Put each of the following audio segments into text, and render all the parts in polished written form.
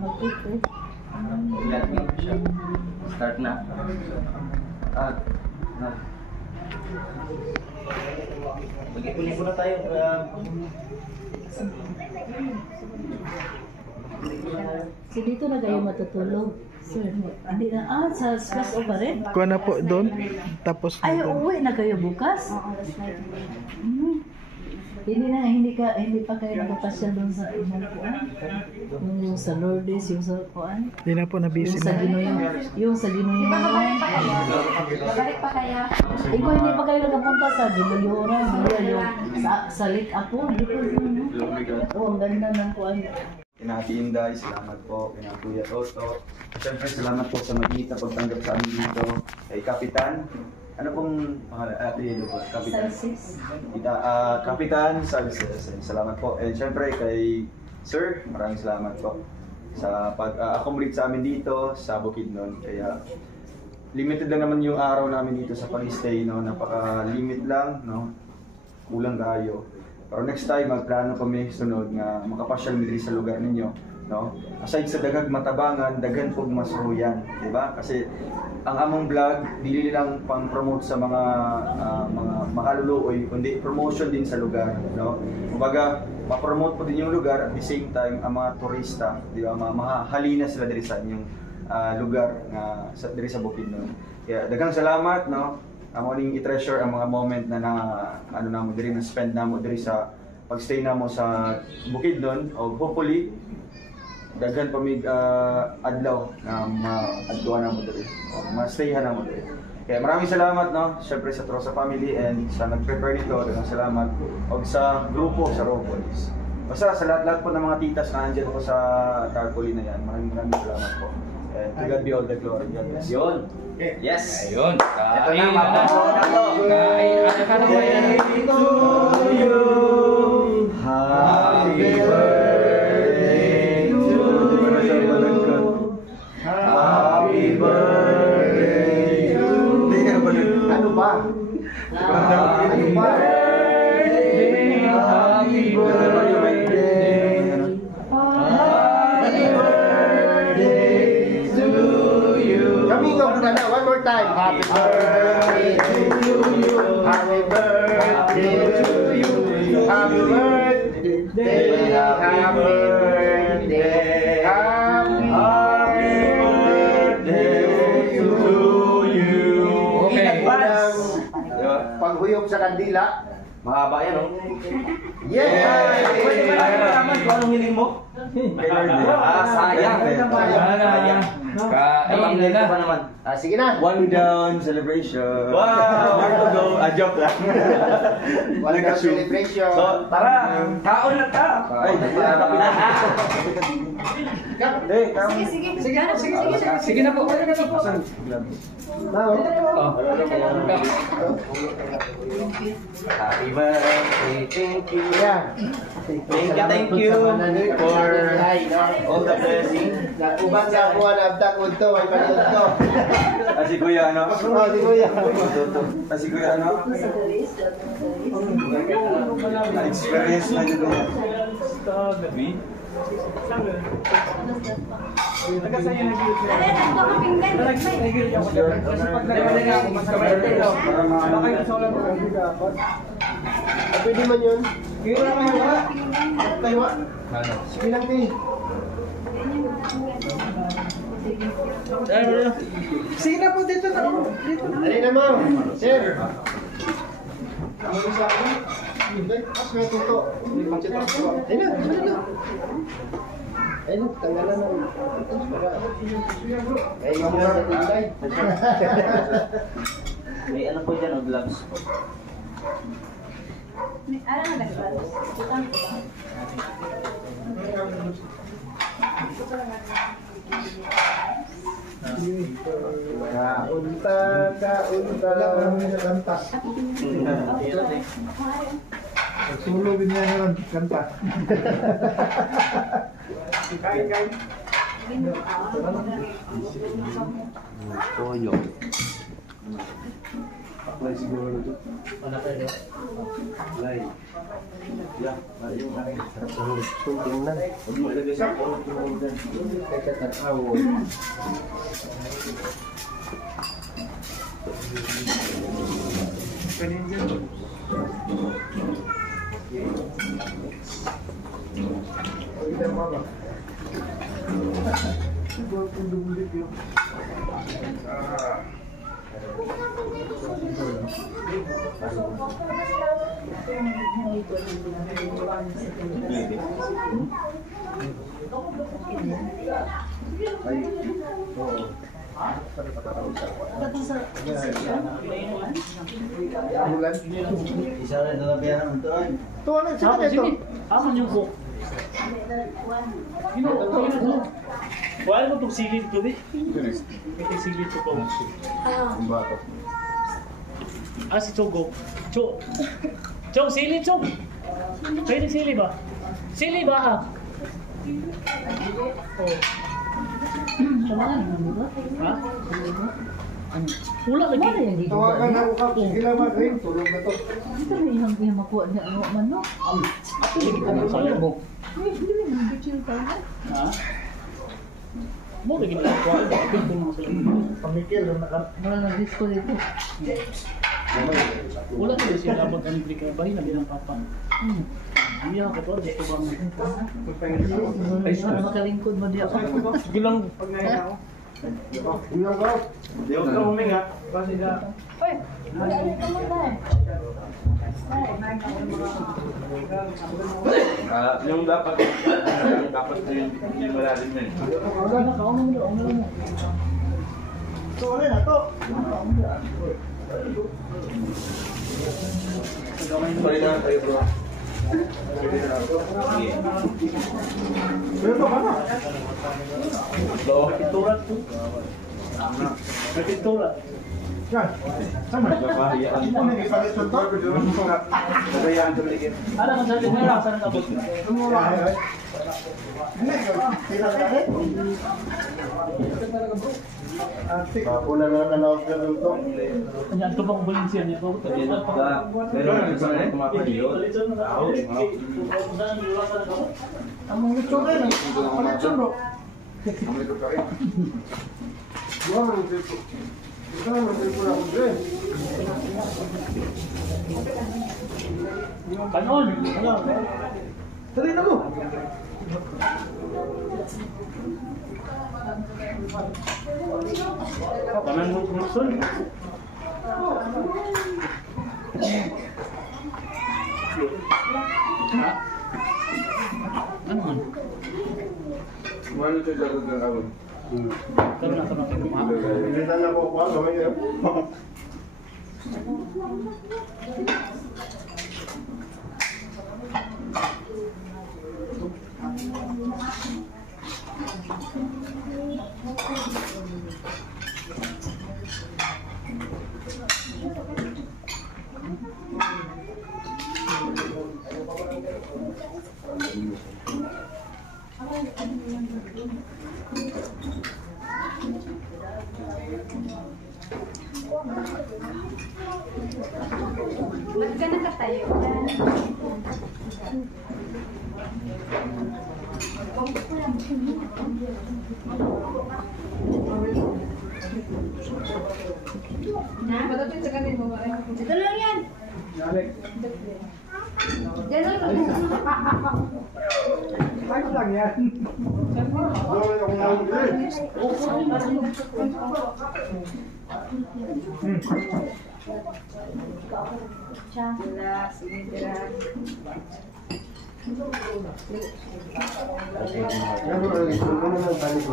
Okay. Ilan nga siya. Start na. Mag-ikunin ko na tayo. So dito na kayo matutulog. Sir, hindi na, sa stress over rin? Kuha na po doon. Tapos Ay, uwi na kayo bukas? Hindi pa kayo nakapasya doon sa imong kuan? Yung sa Lourdes, yung sa kuan? Hindi na po, na-busy Yung sa na. Ginoy, yung sa Ginoy. Balik pa kaya? Ikaw hindi pa kayo nakapunta sa Giloyora, yung sa Lake Apo, hindi pa yun. Oh, ang ganda ng kuan. Kinati Inday, salamat po. Kina Kuya Toto. Siyempre, salamat po sa magiging pagtanggap sa amin dito. Kay Kapitan. Ano pong pangalan? Apelido po? Kapitan. Salsis. Kapitan Salsis. Salamat po. And siyempre, kay Sir, maraming salamat po sa pag-accommodate sa amin dito sa Bukidnon. Kaya limited lang naman yung araw namin dito sa pag-stay. No? Napaka-limit lang. No? Kulang tayo. Pero next time, magplano kami sunod nga makapasyal mi diri sa lugar ninyo, no? Aside sa dagag matabangan, daghan pug masuruyan, di ba? Kasi ang among vlog dili lang pang-promote sa mga makaluluoy, kundi promotion din sa lugar, no? Kumbaga, ma-promote po din yung lugar at the same time ang mga turista, di ba? Mahalina sila diri sa inyong lugar nga diri sa Bukidnon. Kaya daghang salamat, no? Amo ning i-treasure ang mga moment na ano namo diri na spend namo diri sa pagstay namo sa Bukidnon o hopefully daghan pa mig adlaw na maadtuan namo diri o ma-stayhan namo diri. Kaya maraming salamat, no, syempre sa Trosa family and sa nag-prepare nito, daghang salamat og sa grupo sa Roboys. Basta sa lahat-lahat po ng mga titas na andyan po sa tarpaulin na yan, maraming salamat po. And to God be all the glory. God bless. Yun. Yes. Ayun. Ito na, mapapanood na to. Kain. Ano ka naman? To you. Happy birthday to you. Happy birthday to you. Ano ba? Happy birthday. Happy birthday. Happy birthday to you. Kami go na one more time. Happy birthday to you. Happy birthday to you. Happy birthday. Happy birthday. Happy birthday to you. Okay. Paghuyop sa kandila. Mahaba yan, no? Yes! Pwede ba natin malaman kung anong hiling mo? Sayang. Sayang. Kain na. Pa naman. Sige na. One down celebration. Wow! More to go. Joke lang. One down celebration. So, Tara! Kaon na ta! ay, Sige na po. Happy birthday, thank you. Yeah. Thank you for all the blessings. Nakuban sa ako na abdak unto, may panood ko. si Kuya ano? Si Kuya. Si Kuya ano? Experience na dito. Pwede man yun. Sige lang kayo ba? Tayo ba? Sige lang kayo. Sige na po dito na. Dali na ma'am. Sir. Ano sa akin? Hindi. Mas may tuto. Ayun na. Ayun na. Ayun, tanggalan na. Ayun na sa tinday. May ano po dyan, o gloves. Ano na nag-gloves? Utang ko ba? Kaunta, kaunta. Wala pa naman sa kanta. Sulogin niya naman kanta. Kain. Toyo. Apply siguro ito. Wala tayo. Apply. Yeah, yung aking sarap sa hulog. Sunting na. Huwag mo ilagay sa hulog. Kaya katakaw. Isa rin na biyaran ng tuon. Tuwa na, sige dito. Asan yung cook? Wala mo itong silid ko, di? May silid ko po. Ang bata. Si Chogo. Chog, sili, Chog! Pwede sili ba? Sili ba ha? Oh. Tawagan mo, di ba? Ha? Ano? Wala Ano lagi. yan dito? Tawagan na ako. Sila ba rin? Tulog na to. Ito na yung makuha niya ano man, no? Ako lagi ka ng sayo mo. Ha? Mo lagi na ako. Ako yung mga sayo. Pamikil. Wala nang disco dito. Wala ko siya labag ang ibig kaya bahin na bilang papa. Hindi ako to. Gusto ba mo? Wala makalingkod mo di ako. Sige lang. Ilang ka? Di ako ka huminga. Kasi na. Yung dapat na yung malalim na eh. Tuwa na to. Sorry na kayo bro. Pero ito ka na. Pintura to. Pintura. Yan. Sama. Ito na ipalit ito. Nagayaan ko ligit. Ano kung sabi mo lang saan nabot? Una na nalaos na dito. Kanya ito pang balinsiyan niya. Pero isa na yung kumapaliyo. Ang mga ito rin. Palit siya bro. Buwan mo dito. Ito naman dito na ako din. Kanon! Dali na mo. Kanan mo kumusun. Ha? Ano man? Ano ito dito na ako? Karon na kumakas. Bilitan na po ako. Gawin niyo. Ba't ka nakatayo? Ito lang yan. Diyan lang. Ano lang yan? Gawin ako nga ako din. Relax, sige, relax. Ano ang ito? Ano ang tani ko?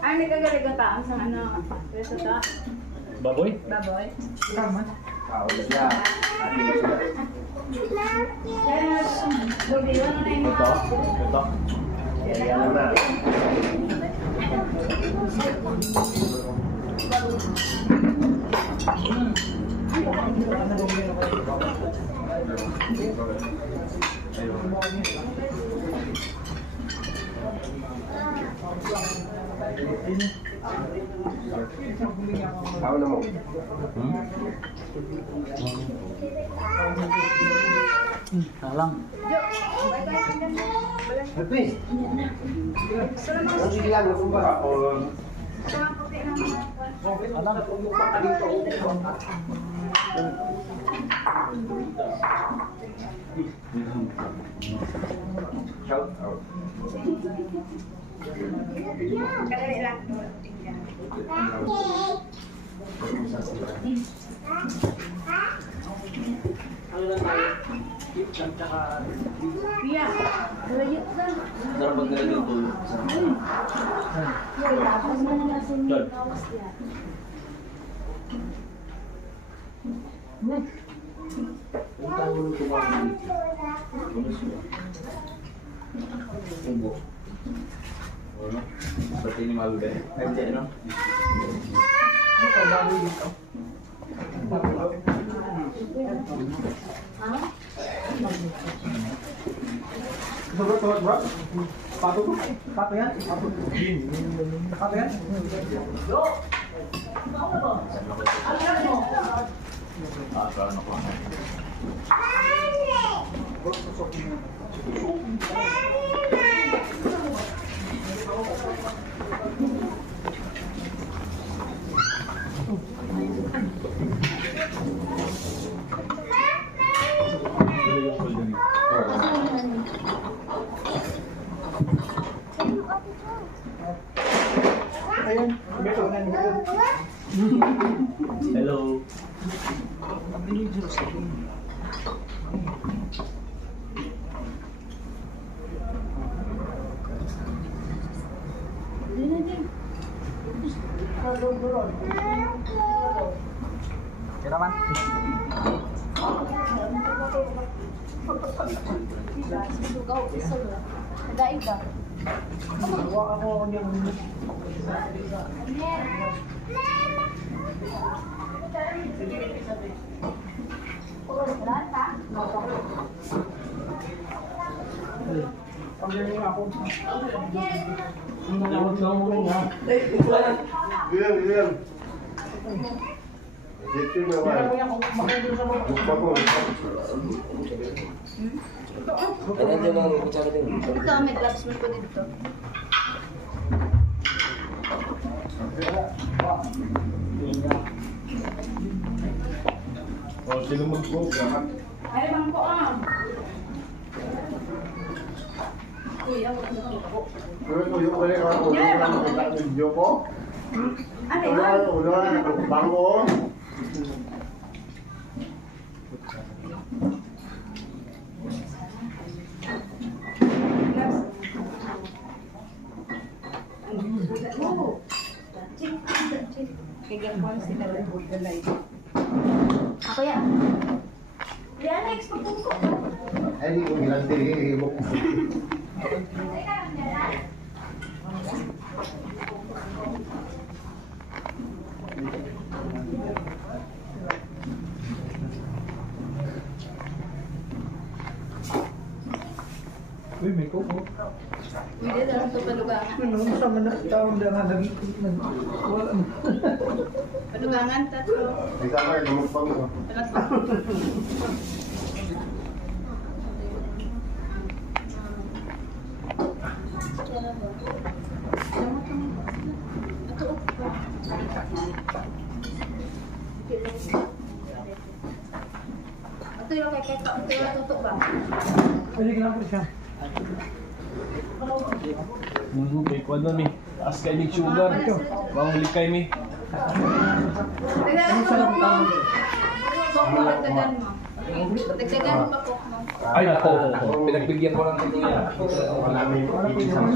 Ay, nagkagaligataan sa ano, preso to. Baboy? Baboy. Ito? Ako na mo. Talang. Happy. Sige lang, kumbaga. Shout out. Kadali lang. Pia, layot na. Sarap pag nila dito. Tapos na nila sumikawas yan. Kumbo. Ano? Seperti ini malu deh. Ente no? Bro, bro. Pato ko. Pato yan. Pato. Pato yan. Ah, kalau nak pulang. Ayun. Beto na. Hello. Kira man. Nagain ka. Bilang. Dito na ba? Lupa ko. Ito, may gloves mo po dito. Oh, sino mag-program? Ay, bang ko Pero yung pala ako, yung video ko. Ano yan? Ulo, bango. Ako yan. Yan, next pagpungko. Ay, hindi ko bilang tinihibok. Uy, may kuko. Hindi na lang ito palugangan. Ano sa taon na nga lagi. Wala. Palugangan, tatlo. Isa ka, gamot pa mo. Ito yung kay Keko. Ito yung tutok ba? Pwede ka lang po siya. May kuwan doon eh. Taas kayo ni sugar. Bawang likay mi. Dagdagan mo. Kok mo, dagdagan mo. Dagdagan mo pa kok mo. Ay, ako. Pinagbigyan ko lang ito yan. Wala may isang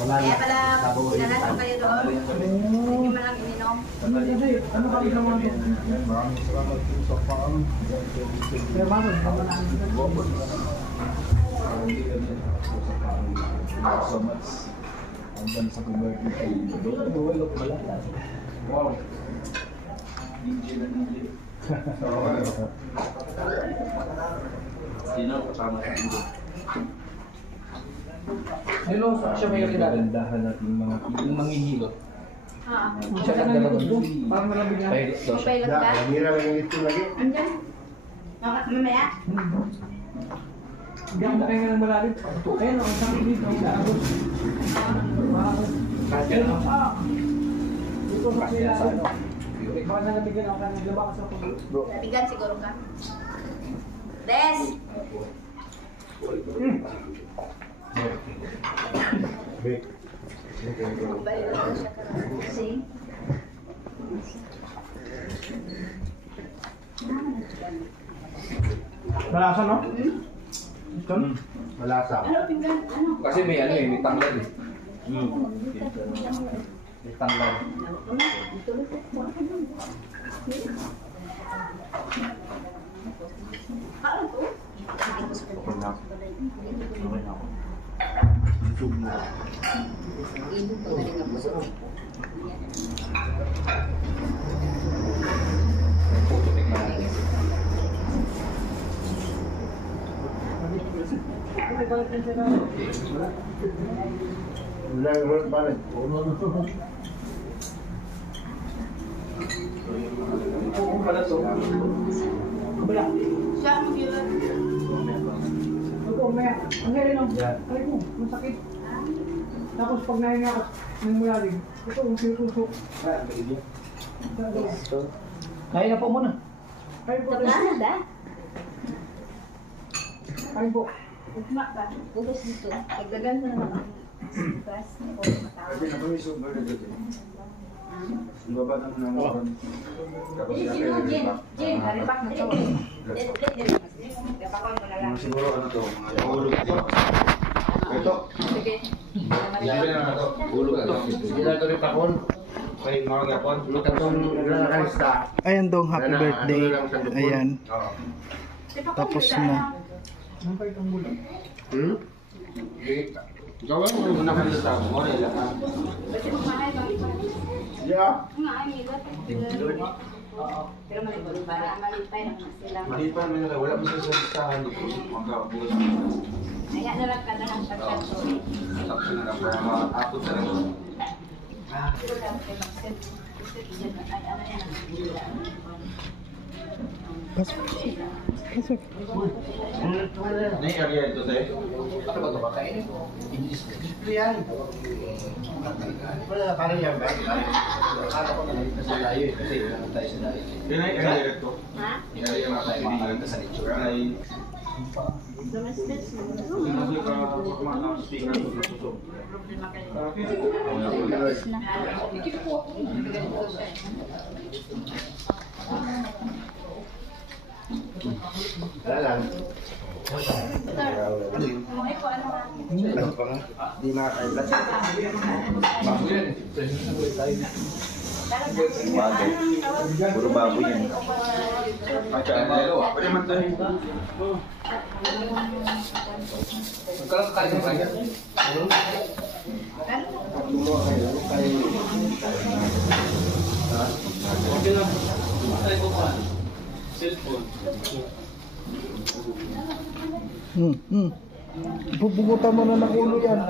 Kaya pala, sinalasan kayo doon. Hindi mo lang ininom. Ano ka rin naman ito? Maraming salamat po sa paan. Pero bakit? So much. Hanggang sa pag-birthday kayo. Duwalok pala. Wow. DJ na DJ. Sino ang kasama sa mundo? Hello, siya may kilala. Gagandahan natin yung mga manghihilot. Siya lang doon. Parang malamig na. Pilot daw siya. Pilot ka? Namira lang yung ito lagi. Andyan. Mamaya? Hindi ako makahinga ng malalim. Ayun, ang sabi dito, ang naabot. Dito sa ilalim. Baka nalabigan ako ng lumakas ako. Bigan siguro ka. Des! Big. Balik na siya ka. See? Malasa, no? Ito? Malasa. Ano, pinggan? Ano? Kasi may ano eh, may tanglad eh. May tanglad. Ano to? Wala yung balik. Siya ang mag-iwan. Ito, umaya. Ang galing lang. Ay ko, masakit. Tapos pag nahinga ako ng malalim, ito, ang sinutusok. Kain na po muna. Kain po. Tagana ba? Kain po. Ugma ba? Bugas dito. Pagdagan mo naman ang bugas. May oras matawag. Jin, Jin, haripak na to. Kapakon mo na lang. Siguro ano to, mga ulog dito. Ito. Sige. Yabi na na to. Ulog ito. Sila to rin pakon. Kay mga gapon. Katong rice ta. Ayan dong, happy birthday. Ayan. Oo. Tapos na. Ang pa itong bulan. Gawin mo muna ka sa mo. Kasi kumahay bang iba? Yeah. Nga ay iba. Pero malipay para malipay naman sila. Malipan mo na wala mo sa listahan dito. Magkabukas. Kaya na lang kada ng pagkato. Tapos na lang para maabot na lang. Pero dapat kayo mag-set. Ay, ano yan? Pasok. Pasok. Nay area ito tayo. Ano ba ito ba? Kainin ko. Yan. Wala para yan ba? Akala ko na sa layo eh. Kasi wala tayo sa layo. Pinay area ito. Ha? Area na tayo mga sa nicho. Ay. Domestic. Sinabi ka mga speaker sa suso. Problema kayo. Wala lang. Kumain po, ano nga? Ano pa nga? Di makakailan. Bago yan eh. Bagay. Puro baboy yan. Pwede man tayo. Magkaroon ka tayo ng kanya. Pupugutan mo na ng ulo yan.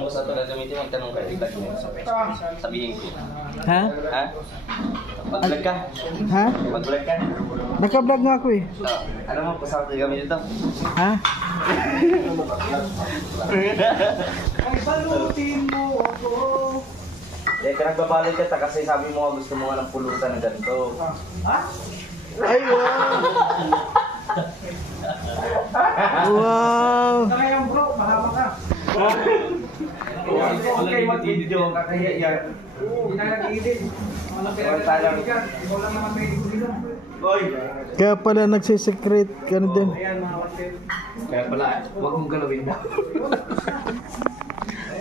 Kung sa ito gagamitin, magtanong kayo. Sabihin ko. Ha? Ha? Mag-vlog ka? Ha? Mag-vlog ka? Naka-vlog nga ako eh. Alam mo, pasama ka gamitin ito. Ha? Ay, balutin mo ako. Eh, ka nagbabalot ka ta kasi sabi mo gusto mo nga ng pulutan na ganito. Ay, wow! Wow! Kaya yung bro, mahaba ka. Okay, mag-video ka kaya yan. Hindi na nag-edit. Walang pinag-edit. Wala naman may gulong. Oy! Kaya pala nagsisecret ka na din. Ayan, mga kapatid. Kaya pala, huwag mong galawin daw.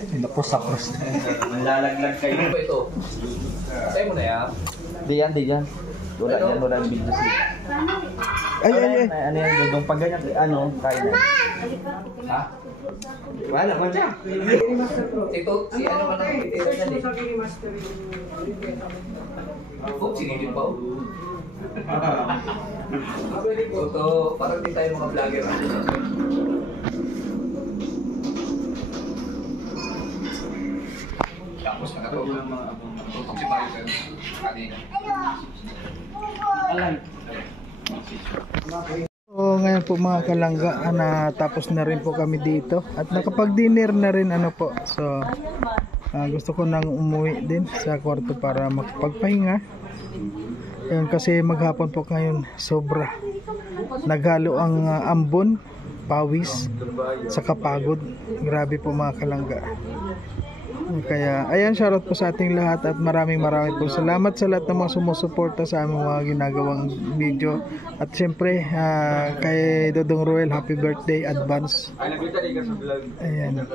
Napos-sapos na. Malalaglag kayo. Ano ba ito? Sa'yo mo na yan. Di yan, di yan. Wala yan, wala yung video siya. Ay, ay, ay. Ano yan, dudong pag ganyan, ano, kaya na. Ha? Wala man siya. Ito, si ano man ang ito sa master Oh, sinilip pa. So, parang di tayo mga vlogger. Tapos nakatutok si Michael kanina. So, ngayon po mga kalangga, tapos na rin po kami dito at nakapag-dinner na rin ano po. So, gusto ko nang umuwi din sa kwarto para makapagpahinga. Yun, kasi maghapon po ngayon sobra. Naghalo ang ambon, pawis, sa kapagod. Grabe po mga kalangga. Kaya ayan, shoutout po sa ating lahat at maraming po salamat sa lahat ng mga sumusuporta sa aming mga ginagawang video. At siyempre kay Dodong Roel, happy birthday advance. Ayan.